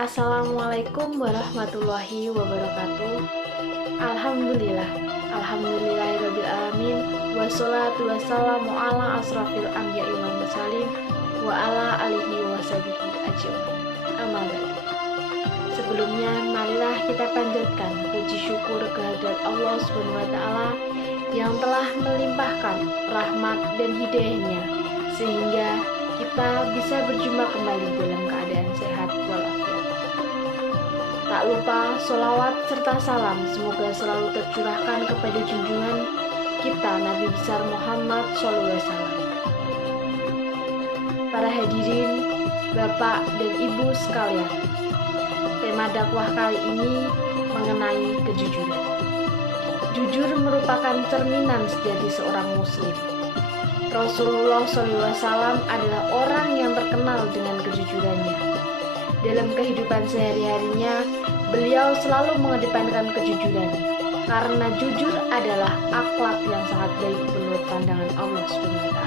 Assalamualaikum warahmatullahi wabarakatuh. Alhamdulillahirabbil alamin. Wassalatu wassalamu ala asrafil anbiya'i wal mursalin wa ala alihi washabihi ajmain. Amma ba'du. Sebelumnya marilah kita panjatkan puji syukur kehadirat Allah Subhanahu wa taala yang telah melimpahkan rahmat dan hidayahnya sehingga kita bisa berjumpa kembali dalam keadaan sehat walafiat. Tak lupa sholawat serta salam semoga selalu tercurahkan kepada junjungan kita Nabi besar Muhammad SAW. Para hadirin, Bapak dan Ibu sekalian, tema dakwah kali ini mengenai kejujuran. Jujur merupakan cerminan sejati seorang muslim. Rasulullah SAW adalah orang yang terkenal dengan kejujurannya. Dalam kehidupan sehari-harinya, beliau selalu mengedepankan kejujuran, karena jujur adalah akhlak yang sangat baik menurut pandangan Allah SWT.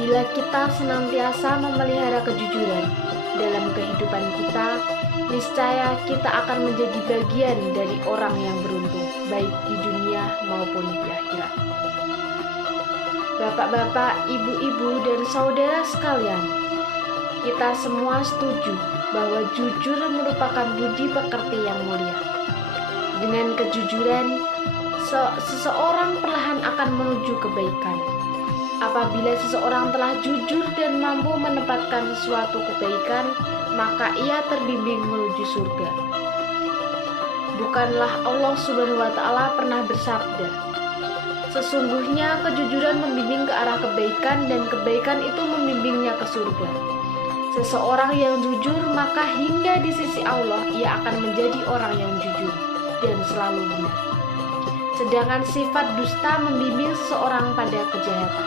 Bila kita senantiasa memelihara kejujuran dalam kehidupan kita, niscaya kita akan menjadi bagian dari orang yang beruntung, baik di dunia maupun di akhirat. Bapak-bapak, ibu-ibu, dan saudara sekalian, kita semua setuju bahwa jujur merupakan budi pekerti yang mulia. Dengan kejujuran, seseorang perlahan akan menuju kebaikan. Apabila seseorang telah jujur dan mampu menempatkan suatu kebaikan, maka ia terbimbing menuju surga. Bukanlah Allah Subhanahu wa taala pernah bersabda, "Sesungguhnya kejujuran membimbing ke arah kebaikan dan kebaikan itu membimbingnya ke surga." Seseorang yang jujur maka hingga di sisi Allah ia akan menjadi orang yang jujur dan selalu benar. Sedangkan sifat dusta membimbing seseorang pada kejahatan.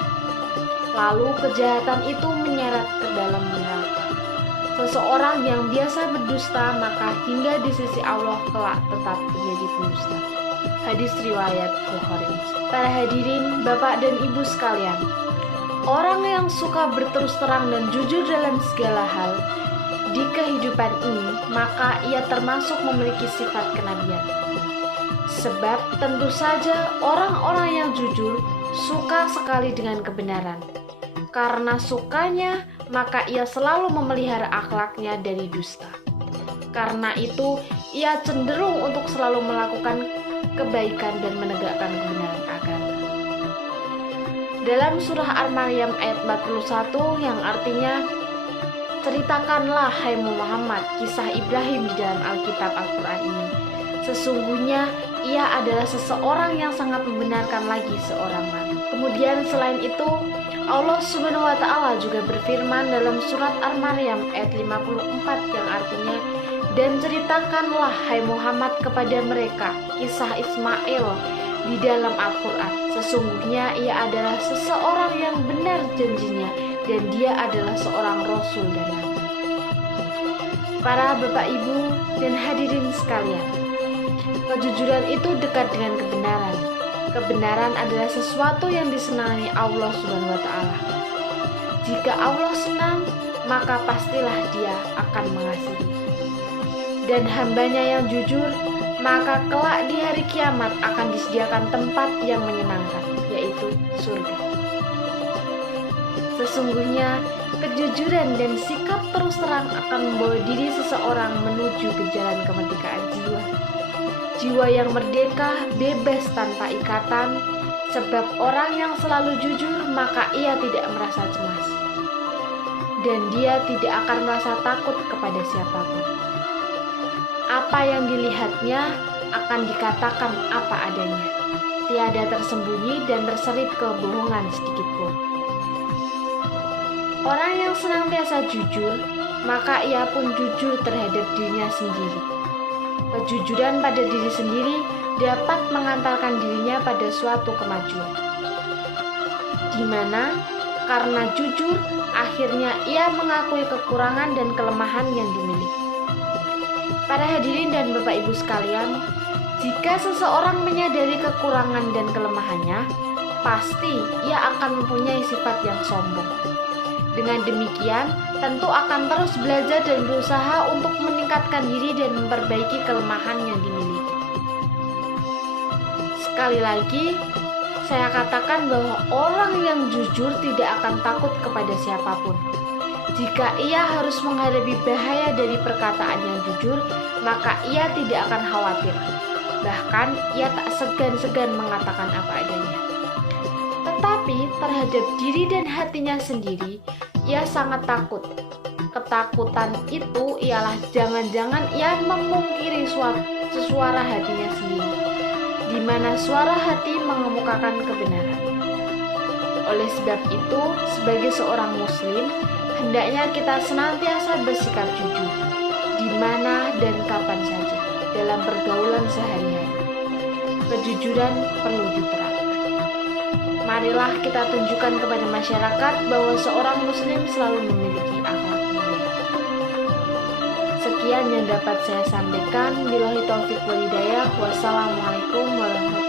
Lalu kejahatan itu menyeret ke dalam neraka. Seseorang yang biasa berdusta maka hingga di sisi Allah kelak tetap menjadi pendusta. Hadis riwayat Bukhari. Para hadirin, Bapak dan Ibu sekalian, orang yang suka berterus terang dan jujur dalam segala hal di kehidupan ini, maka ia termasuk memiliki sifat kenabian. Sebab tentu saja orang-orang yang jujur suka sekali dengan kebenaran. Karena sukanya, maka ia selalu memelihara akhlaknya dari dusta. Karena itu, ia cenderung untuk selalu melakukan kebaikan dan menegakkan kebenaran agama. Dalam surah Ar-Maryam ayat 41 yang artinya, "Ceritakanlah hai Muhammad kisah Ibrahim di dalam Alkitab Al-Quran ini. Sesungguhnya ia adalah seseorang yang sangat membenarkan lagi seorang nabi." Kemudian selain itu, Allah Subhanahu wa taala juga berfirman dalam surat Ar-Maryam ayat 54 yang artinya, "Dan ceritakanlah hai Muhammad kepada mereka kisah Ismail di dalam Al-Quran. Sesungguhnya ia adalah seseorang yang benar janjinya dan dia adalah seorang Rasul dan Nabi." Para Bapak Ibu dan hadirin sekalian, kejujuran itu dekat dengan kebenaran. Kebenaran adalah sesuatu yang disenangi Allah Subhanahu wa taala. Jika Allah senang, maka pastilah dia akan mengasihi. Dan hambanya yang jujur, maka kelak di hari kiamat akan disediakan tempat yang menyenangkan, yaitu surga. Sesungguhnya, kejujuran dan sikap terus terang akan membawa diri seseorang menuju ke jalan kemerdekaan jiwa. Jiwa yang merdeka, bebas tanpa ikatan, sebab orang yang selalu jujur maka ia tidak merasa cemas. Dan dia tidak akan merasa takut kepada siapapun. Apa yang dilihatnya akan dikatakan apa adanya. Tiada tersembunyi dan terselip kebohongan sedikitpun. Orang yang senantiasa jujur, maka ia pun jujur terhadap dirinya sendiri. Kejujuran pada diri sendiri dapat mengantarkan dirinya pada suatu kemajuan, di mana karena jujur akhirnya ia mengakui kekurangan dan kelemahan yang dimiliki. Para hadirin dan Bapak Ibu sekalian, jika seseorang menyadari kekurangan dan kelemahannya, pasti ia akan mempunyai sifat yang sombong. Dengan demikian, tentu akan terus belajar dan berusaha untuk meningkatkan diri dan memperbaiki kelemahan yang dimiliki. Sekali lagi, saya katakan bahwa orang yang jujur tidak akan takut kepada siapapun. Jika ia harus menghadapi bahaya dari perkataan yang jujur, maka ia tidak akan khawatir. Bahkan, ia tak segan-segan mengatakan apa adanya. Tetapi terhadap diri dan hatinya sendiri, ia sangat takut. Ketakutan itu ialah jangan-jangan ia memungkiri suara hatinya sendiri, di mana suara hati mengemukakan kebenaran. Oleh sebab itu, sebagai seorang muslim, hendaknya kita senantiasa bersikap jujur, di mana dan kapan saja, dalam pergaulan sehari-hari. Kejujuran perlu diterapkan. Marilah kita tunjukkan kepada masyarakat bahwa seorang muslim selalu memiliki akhlak mulia. Sekian yang dapat saya sampaikan. Billahi taufiq wal hidayah. Wassalamualaikum warahmatullahi wabarakatuh.